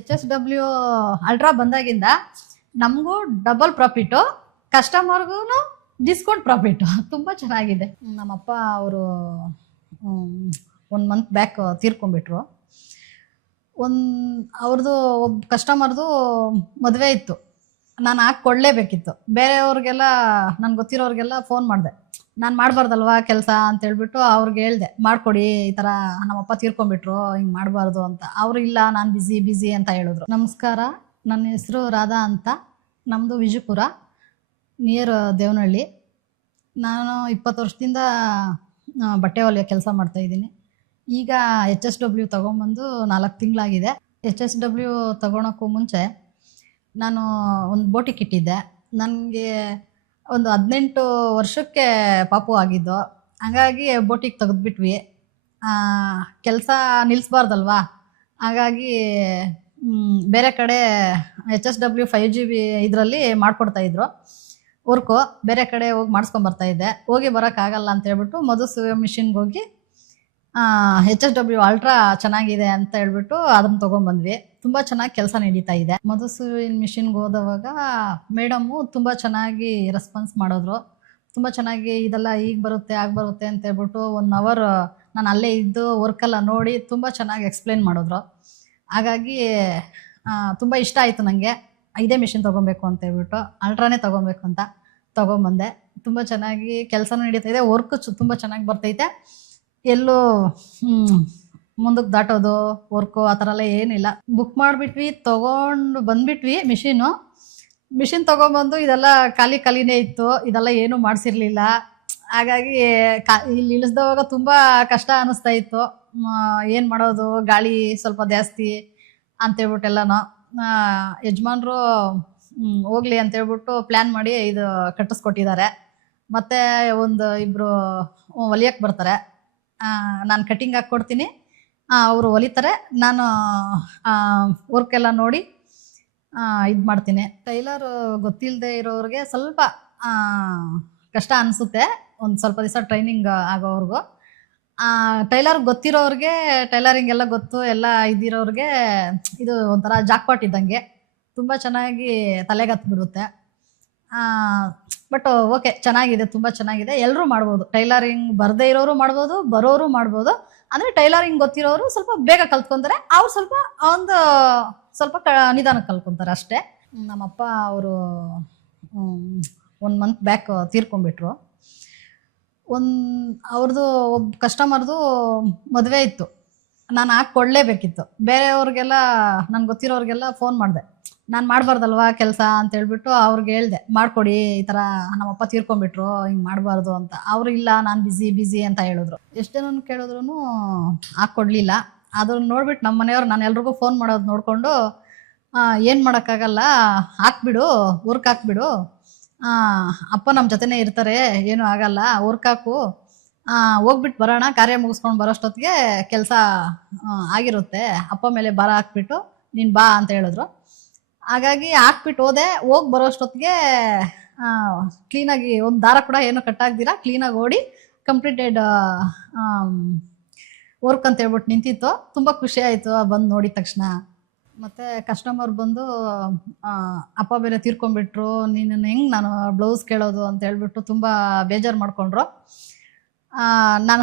HSW ultra ಬಂದಾಗಿಂದ ನಮಗೂ double profit, ಕಸ್ಟಮರ್ಗೂ discount profit ತುಂಬ ಚೆನ್ನಾಗಿದೆ. ನಮ್ಮಪ್ಪ ಅವರು 1 ಮಂತ್ ಬ್ಯಾಕ್ ತೀರ್ಕೊಂಡ್ಬಿಟ್ರು. ಅವ್ರದ್ದು ಒಬ್ಬ ಕಸ್ಟಮರ್ದು ಮದುವೆ ಇತ್ತು, ನಾನು ಹಾಕಿ ಕೊಡಲೇಬೇಕಿತ್ತು. ಬೇರೆಯವ್ರಿಗೆಲ್ಲ ನನಗೆ ಗೊತ್ತಿರೋರಿಗೆಲ್ಲ ಫೋನ್ ಮಾಡಿದೆ, ನಾನು ಮಾಡಬಾರ್ದಲ್ವಾ ಕೆಲಸ ಅಂತೇಳ್ಬಿಟ್ಟು ಅವ್ರಿಗೆ ಹೇಳಿದೆ, ಮಾಡಿಕೊಡಿ, ಈ ಥರ ನಮ್ಮಪ್ಪ ತೀರ್ಕೊಂಡ್ಬಿಟ್ರು, ಹಿಂಗೆ ಮಾಡಬಾರ್ದು ಅಂತ. ಅವರು ಇಲ್ಲ, ನಾನು ಬಿಸಿ ಅಂತ ಹೇಳಿದ್ರು. ನಮಸ್ಕಾರ, ನನ್ನ ಹೆಸರು ರಾಧಾ ಅಂತ. ನಮ್ಮದು ವಿಜಯಪುರ, ನಿಯರ್ ದೇವನಹಳ್ಳಿ. ನಾನು 20 ವರ್ಷದಿಂದ ಬಟ್ಟೆ ಹೊಲಿಯೋ ಕೆಲಸ ಮಾಡ್ತಾಯಿದ್ದೀನಿ. ಈಗ HSW ತೊಗೊಂಬಂದು 4 ತಿಂಗಳಾಗಿದೆ. HSW ತೊಗೊಳಕ್ಕೂ ಮುಂಚೆ ನಾನು ಒಂದು ಬೋಟಿಕ್ ಇಟ್ಟಿದ್ದೆ. ನನಗೆ ಒಂದು 18 ವರ್ಷಕ್ಕೆ ಪಾಪು ಆಗಿದ್ದು, ಹಾಗಾಗಿ ಬೋಟಿಗೆ ತೆಗೆದ್ಬಿಟ್ವಿ. ಕೆಲಸ ನಿಲ್ಲಿಸ್ಬಾರ್ದಲ್ವಾ, ಹಾಗಾಗಿ ಬೇರೆ ಕಡೆ HSW 5GB ಇದರಲ್ಲಿ ಮಾಡಿಕೊಡ್ತಾಯಿದ್ರು ವರ್ಕು. ಬೇರೆ ಕಡೆ ಹೋಗಿ ಮಾಡಿಸ್ಕೊಂಬರ್ತಾಯಿದ್ದೆ. ಹೋಗಿ ಬರೋಕ್ಕಾಗಲ್ಲ ಅಂತೇಳ್ಬಿಟ್ಟು ಮಧುಸು ಮಿಷಿನ್ಗೆ ಹೋಗಿ HSW ಅಲ್ಟ್ರಾ ಚೆನ್ನಾಗಿದೆ ಅಂತ ಹೇಳ್ಬಿಟ್ಟು ಅದನ್ನು ತೊಗೊಂಬಂದ್ವಿ. ತುಂಬ ಚೆನ್ನಾಗಿ ಕೆಲಸ ನಡೀತಾ ಇದೆ. ಮಧುಸು ಮಿಷಿನ್ಗೆ ಹೋದವಾಗ ಮೇಡಮ್ಮು ತುಂಬ ಚೆನ್ನಾಗಿ ರೆಸ್ಪಾನ್ಸ್ ಮಾಡಿದ್ರು. ತುಂಬ ಚೆನ್ನಾಗಿ ಇದೆಲ್ಲ ಈಗ ಬರುತ್ತೆ ಆಗ ಬರುತ್ತೆ ಅಂತ ಹೇಳ್ಬಿಟ್ಟು 1 ಅವರ್ ನಾನು ಅಲ್ಲೇ ಇದ್ದು ವರ್ಕೆಲ್ಲ ನೋಡಿ ತುಂಬ ಚೆನ್ನಾಗಿ ಎಕ್ಸ್ಪ್ಲೇನ್ ಮಾಡಿದ್ರು. ಹಾಗಾಗಿ ತುಂಬ ಇಷ್ಟ ಆಯಿತು ನನಗೆ. ಇದೇ ಮಿಷಿನ್ ತೊಗೊಬೇಕು ಅಂತ ಹೇಳ್ಬಿಟ್ಟು ಅಲ್ಟ್ರಾನೇ ತೊಗೊಬೇಕು ಅಂತ ತೊಗೊಂಬಂದೆ. ತುಂಬ ಚೆನ್ನಾಗಿ ಕೆಲಸನೂ ನಡೀತಾ ಇದೆ, ವರ್ಕು ತುಂಬ ಚೆನ್ನಾಗಿ ಬರ್ತೈತೆ. ಎಲ್ಲೂ ಮುಂದಕ್ಕೆ ದಾಟೋದು ವರ್ಕು ಆ ಥರ ಎಲ್ಲ ಏನಿಲ್ಲ. ಬುಕ್ ಮಾಡಿಬಿಟ್ವಿ, ತೊಗೊಂಡು ಬಂದುಬಿಟ್ವಿ. ಮಿಷಿನ್ ತೊಗೊಂಬಂದು ಇದೆಲ್ಲ ಖಾಲಿನೇ ಇತ್ತು, ಇದೆಲ್ಲ ಏನೂ ಮಾಡಿಸಿರ್ಲಿಲ್ಲ. ಹಾಗಾಗಿ ಇಲ್ಲಿ ಇಳಿಸ್ದವಾಗ ತುಂಬ ಕಷ್ಟ ಅನ್ನಿಸ್ತಾ ಇತ್ತು. ಏನು ಮಾಡೋದು, ಗಾಳಿ ಸ್ವಲ್ಪ ಜಾಸ್ತಿ ಅಂತೇಳ್ಬಿಟ್ಟೆಲ್ಲನೂ ಯಜಮಾನ್ರು ಹೋಗ್ಲಿ ಅಂತೇಳ್ಬಿಟ್ಟು ಪ್ಲ್ಯಾನ್ ಮಾಡಿ ಇದು ಕಟ್ಟಿಸ್ಕೊಟ್ಟಿದ್ದಾರೆ. ಮತ್ತು ಒಂದು 2 ಹೊಲಿಯಕ್ಕೆ ಬರ್ತಾರೆ. ನಾನು ಕಟಿಂಗ್ ಹಾಕ್ಕೊಡ್ತೀನಿ, ಅವರು ಹೊಲಿತಾರೆ. ನಾನು ವರ್ಕೆಲ್ಲ ನೋಡಿ ಇದು ಮಾಡ್ತೀನಿ. ಟೈಲರ್ ಗೊತ್ತಿಲ್ಲದೆ ಇರೋರಿಗೆ ಸ್ವಲ್ಪ ಕಷ್ಟ ಅನಿಸುತ್ತೆ, ಒಂದು ಸ್ವಲ್ಪ ದಿವಸ ಟ್ರೈನಿಂಗ್ ಆಗೋವ್ರಿಗೂ. ಟೈಲರ್ ಗೊತ್ತಿರೋರಿಗೆ, ಟೈಲರಿಂಗ್ ಎಲ್ಲ ಗೊತ್ತು ಎಲ್ಲ ಇದ್ದಿರೋರಿಗೆ ಇದು ಒಂಥರ ಜಾಕ್ಪಾಟ್ ಇದ್ದಂಗೆ, ತುಂಬ ಚೆನ್ನಾಗಿ ತಲೆಗೆ ಹತ್ಬಿಡುತ್ತೆ. ಬಟ್ ಓಕೆ, ಚೆನ್ನಾಗಿದೆ, ತುಂಬ ಚೆನ್ನಾಗಿದೆ. ಎಲ್ಲರೂ ಮಾಡ್ಬೋದು. ಟೈಲರಿಂಗ್ ಬರದೇ ಇರೋರು ಮಾಡ್ಬೋದು, ಬರೋರು ಮಾಡ್ಬೋದು. ಅಂದರೆ ಟೈಲರಿಂಗ್ ಗೊತ್ತಿರೋರು ಸ್ವಲ್ಪ ಬೇಗ ಕಲ್ತ್ಕೊತಾರೆ, ಅವ್ರು ಸ್ವಲ್ಪ ನಿಧಾನಕ್ಕೆ ಕಲ್ತ್ಕೊತಾರೆ ಅಷ್ಟೇ. ನಮ್ಮಪ್ಪ ಅವರು 1 ಮಂತ್ ಬ್ಯಾಕ್ ತೀರ್ಕೊಂಡ್ಬಿಟ್ರು. ಅವ್ರದ್ದು ಒಬ್ಬ ಕಸ್ಟಮರ್ದು ಮದುವೆ ಇತ್ತು, ನಾನು ಹಾಕಿ ಕೊಡಲೇಬೇಕಿತ್ತು. ಬೇರೆಯವ್ರಿಗೆಲ್ಲ ನನಗೆ ಗೊತ್ತಿರೋರಿಗೆಲ್ಲ ಫೋನ್ ಮಾಡಿದೆ, ನಾನು ಮಾಡಬಾರ್ದಲ್ವಾ ಕೆಲಸ ಅಂತೇಳ್ಬಿಟ್ಟು ಅವ್ರಿಗೆ ಹೇಳಿದೆ, ಮಾಡಿಕೊಡಿ, ಈ ಥರ ನಮ್ಮಪ್ಪ ತೀರ್ಕೊಂಡ್ಬಿಟ್ರು, ಹಿಂಗೆ ಮಾಡಬಾರ್ದು ಅಂತ. ಅವರು ಇಲ್ಲ, ನಾನು ಬಿಸಿ ಅಂತ ಹೇಳಿದ್ರು. ಎಷ್ಟು ಜನ ಕೇಳಿದ್ರು ಹಾಕ್ಕೊಡ್ಲಿಲ್ಲ. ಅದನ್ನು ನೋಡ್ಬಿಟ್ಟು ನಮ್ಮ ಮನೆಯವ್ರು, ನಾನು ಎಲ್ರಿಗೂ ಫೋನ್ ಮಾಡೋದು ನೋಡಿಕೊಂಡು, ಏನು ಮಾಡೋಕ್ಕಾಗಲ್ಲ, ಹಾಕ್ಬಿಡು, ವರ್ಕ್ ಹಾಕ್ಬಿಡು, ಅಪ್ಪ ನಮ್ಮ ಜೊತೆನೇ ಇರ್ತಾರೆ, ಏನೂ ಆಗಲ್ಲ, ವರ್ಕ್ ಹಾಕು, ಹೋಗ್ಬಿಟ್ಟು ಬರೋಣ, ಕಾರ್ಯ ಮುಗಿಸ್ಕೊಂಡು ಬರೋಷ್ಟೊತ್ತಿಗೆ ಕೆಲಸ ಆಗಿರುತ್ತೆ, ಅಪ್ಪ ಮೇಲೆ ಭಾರ ಹಾಕ್ಬಿಟ್ಟು ನೀನು ಬಾ ಅಂತ ಹೇಳಿದ್ರು. ಹಾಗಾಗಿ ಹಾಕ್ಬಿಟ್ಟು ಹೋಗಿ ಬರೋಷ್ಟೊತ್ತಿಗೆ ಕ್ಲೀನಾಗಿ ಒಂದು ದಾರ ಕೂಡ ಏನೂ ಕಟ್ಟಾಗ್ದಿರ ಕ್ಲೀನಾಗಿ ಓಡಿ ಕಂಪ್ಲೀಟೆಡ್ ವರ್ಕ್ ಅಂತ ಹೇಳ್ಬಿಟ್ಟು ನಿಂತಿತ್ತು. ತುಂಬ ಖುಷಿ ಆಯಿತು ಬಂದು ನೋಡಿದ ತಕ್ಷಣ. ಮತ್ತು ಕಸ್ಟಮರ್ ಬಂದು, ಅಪ್ಪ ಬೇರೆ ತೀರ್ಕೊಂಡ್ಬಿಟ್ರು, ನೀನು ಹೆಂಗೆ ನಾನು ಬ್ಲೌಸ್ ಕೇಳೋದು ಅಂತ ಹೇಳ್ಬಿಟ್ಟು ತುಂಬ ಬೇಜಾರು ಮಾಡಿಕೊಂಡ್ರು. ನಾನು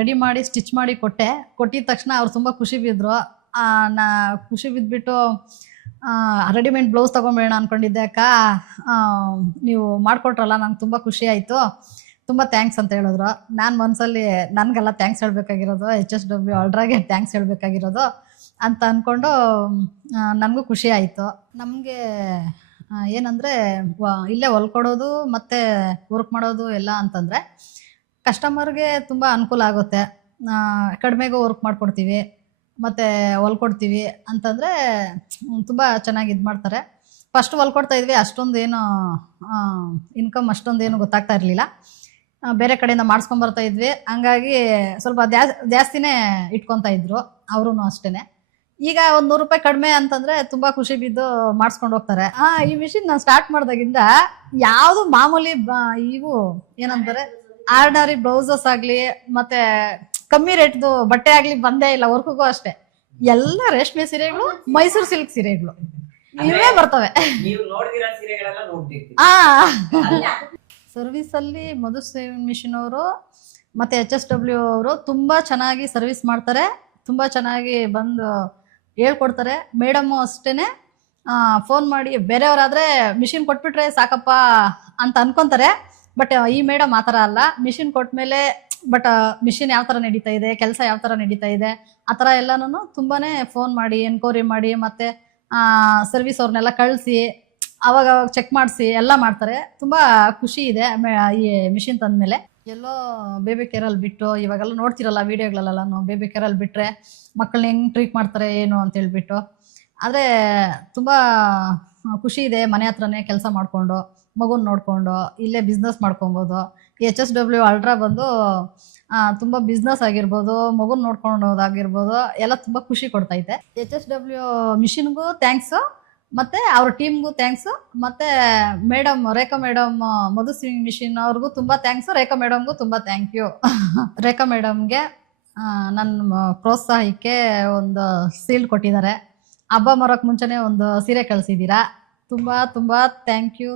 ರೆಡಿ ಮಾಡಿ ಸ್ಟಿಚ್ ಮಾಡಿ ಕೊಟ್ಟಿದ ತಕ್ಷಣ ಅವ್ರು ತುಂಬ ಖುಷಿ ಬಿದ್ದರು. ಖುಷಿ ಬಿದ್ದುಬಿಟ್ಟು, ರೆಡಿಮೇಡ್ ಬ್ಲೌಸ್ ತೊಗೊಂಬೇಡ ಅಂದ್ಕೊಂಡಿದ್ದೆ ಅಕ್ಕ, ನೀವು ಮಾಡಿಕೊಟ್ರಲ್ಲ, ನಂಗೆ ತುಂಬ ಖುಷಿ ಆಯಿತು, ತುಂಬ ಥ್ಯಾಂಕ್ಸ್ ಅಂತ ಹೇಳಿದ್ರು. ನಾನು ಮನಸ್ಸಲ್ಲಿ ನನಗೆಲ್ಲ ಥ್ಯಾಂಕ್ಸ್ ಹೇಳಬೇಕಾಗಿರೋದು, HSW ಅಲ್ಟ್ರಾಗೆ ಥ್ಯಾಂಕ್ಸ್ ಹೇಳಬೇಕಾಗಿರೋದು ಅಂತ ಅಂದ್ಕೊಂಡು ನನಗೂ ಖುಷಿ ಆಯಿತು. ನಮಗೆ ಏನಂದರೆ ಇಲ್ಲೇ ಹೊಲ್ಕೊಡೋದು ಮತ್ತು ವರ್ಕ್ ಮಾಡೋದು ಎಲ್ಲ ಅಂತಂದರೆ ಕಸ್ಟಮರ್ಗೆ ತುಂಬ ಅನುಕೂಲ ಆಗುತ್ತೆ. ಕಡಿಮೆಗೂ ವರ್ಕ್ ಮಾಡಿಕೊಡ್ತೀವಿ ಮತ್ತು ಹೊಲ್ಕೊಡ್ತೀವಿ ಅಂತಂದರೆ ತುಂಬ ಚೆನ್ನಾಗಿ ಇದು ಮಾಡ್ತಾರೆ. ಫಸ್ಟ್ ಹೊಲ್ಕೊಡ್ತಾ ಇದ್ವಿ, ಅಷ್ಟೊಂದೇನು ಇನ್ಕಮ್ ಅಷ್ಟೊಂದೇನು ಗೊತ್ತಾಗ್ತಾ ಇರಲಿಲ್ಲ. ಬೇರೆ ಕಡೆಯಿಂದ ಮಾಡಿಸ್ಕೊಂಬರ್ತಾ ಇದ್ವಿ, ಹಂಗಾಗಿ ಸ್ವಲ್ಪ ಜಾಸ್ತಿನೇ ಇಟ್ಕೊತಾ ಇದ್ರು ಅವರು ಅಷ್ಟೇ. ಈಗ ಒಂದು 100 ರೂಪಾಯಿ ಕಡಿಮೆ ಅಂತಂದರೆ ತುಂಬ ಖುಷಿ ಬಿದ್ದು ಮಾಡಿಸ್ಕೊಂಡು ಹೋಗ್ತಾರೆ. ಈ ಮಿಷಿನ್ ನಾನು ಸ್ಟಾರ್ಟ್ ಮಾಡಿದಾಗಿಂದ ಯಾವುದು ಮಾಮೂಲಿ ಇವು ಏನಂತಾರೆ ಆರ್ಡಿನರಿ ಬ್ಲೌಸಸ್ ಆಗಲಿ ಮತ್ತು ಕಮ್ಮಿ ರೇಟ್ದು ಬಟ್ಟೆ ಆಗಲಿ ಬಂದೇ ಇಲ್ಲ. ವರ್ಕ್ಗೂ ಅಷ್ಟೇ ಎಲ್ಲ ರೇಷ್ಮೆ ಸೀರೆಗಳು, ಮೈಸೂರು ಸಿಲ್ಕ್ ಸೀರೆಗಳು ಇವೇ ಬರ್ತವೆ. ನೀವು ನೋಡಿದಿರೋ ಸೀರೆಗಳೆಲ್ಲ ನೋಡ್ತಿರ್ತೀವಿ. ಸರ್ವಿಸ್ ಅಲ್ಲಿ ಮಧು ಸೇವಿಂಗ್ ಮಿಷನ್ ಅವರು ಮತ್ತೆ HSW ಅವರು ತುಂಬಾ ಚೆನ್ನಾಗಿ ಸರ್ವಿಸ್ ಮಾಡ್ತಾರೆ, ತುಂಬಾ ಚೆನ್ನಾಗಿ ಬಂದು ಹೇಳ್ಕೊಡ್ತಾರೆ. ಮೇಡಮ್ ಅಷ್ಟೇನೆ ಫೋನ್ ಮಾಡಿ ಬೇರೆಯವರಾದ್ರೆ ಮಿಷಿನ್ ಕೊಟ್ಬಿಟ್ರೆ ಸಾಕಪ್ಪ ಅಂತ ಅನ್ಕೊಂತಾರೆ. ಬಟ್ ಈ ಮೇಡಮ್ ಆ ಥರ ಅಲ್ಲ. ಮಿಷಿನ್ ಕೊಟ್ಮೇಲೆ ಬಟ್ ಮಿಷಿನ್ ಯಾವ ಥರ ನಡೀತಾ ಇದೆ, ಕೆಲಸ ಯಾವ ಥರ ನಡೀತಾ ಇದೆ ಆ ಥರ ಎಲ್ಲನೂ ತುಂಬಾನೇ ಫೋನ್ ಮಾಡಿ ಎನ್ಕ್ವೈರಿ ಮಾಡಿ ಮತ್ತೆ ಸರ್ವಿಸ್ ಅವ್ರನ್ನೆಲ್ಲ ಕಳಿಸಿ ಅವಾಗ ಚೆಕ್ ಮಾಡಿಸಿ ಎಲ್ಲ ಮಾಡ್ತಾರೆ. ತುಂಬ ಖುಷಿ ಇದೆ ಈ ಮಿಷಿನ್ ತಂದಮೇಲೆ. ಎಲ್ಲೋ ಬೇಬಿ ಕೇರಲ್ಲಿ ಬಿಟ್ಟು ಇವಾಗೆಲ್ಲ ನೋಡ್ತಿರಲ್ಲ ವೀಡಿಯೋಗಳೆಲ್ಲ, ಬೇಬಿ ಕೇರಲ್ಲಿ ಬಿಟ್ಟರೆ ಮಕ್ಕಳನ್ನ ಹೆಂಗೆ ಟ್ರೀಟ್ ಮಾಡ್ತಾರೆ ಏನು ಅಂತ ಹೇಳ್ಬಿಟ್ಟು. ಆದರೆ ತುಂಬ ಖುಷಿ ಇದೆ, ಮನೆ ಹತ್ರನೇ ಕೆಲಸ ಮಾಡಿಕೊಂಡು ಮಗುನ ನೋಡಿಕೊಂಡು ಇಲ್ಲೇ ಬಿಸ್ನೆಸ್ ಮಾಡ್ಕೊಬೋದು. HSW ಅಲ್ಟ್ರಾ ಬಂದು ತುಂಬ ಬಿಸ್ನೆಸ್ ಆಗಿರ್ಬೋದು, ಮಗುನ ನೋಡ್ಕೊಂಡೋದಾಗಿರ್ಬೋದು ಎಲ್ಲ ತುಂಬ ಖುಷಿ ಕೊಡ್ತೈತೆ. HSW ಮಿಷಿನ್ಗೂ ಥ್ಯಾಂಕ್ಸು, ಮತ್ತು ಅವ್ರ ಟೀಮ್ಗೂ ಥ್ಯಾಂಕ್ಸು, ಮತ್ತು ಮೇಡಮ್ ರೇಖಾ ಮೇಡಮ್ ಮಧು ಸ್ವಿಂಗ್ ಮಿಷಿನ್ ಅವ್ರಿಗೂ ತುಂಬ ಥ್ಯಾಂಕ್ಸು, ರೇಖಾ ಮೇಡಮ್ಗೂ ತುಂಬ ಥ್ಯಾಂಕ್ ಯು. ರೇಖಾ ಮೇಡಮ್ಗೆ ನನ್ನ ಪ್ರೋತ್ಸಾಹಕ್ಕೆ ಒಂದು ಸೀಲ್ ಕೊಟ್ಟಿದ್ದಾರೆ. ಹಬ್ಬ ಮರೋಕ್ಕೆ ಮುಂಚೆನೇ ಒಂದು ಸೀರೆ ಕಳಿಸಿದ್ದೀರಾ. ತುಂಬ ತುಂಬ ಥ್ಯಾಂಕ್ ಯು.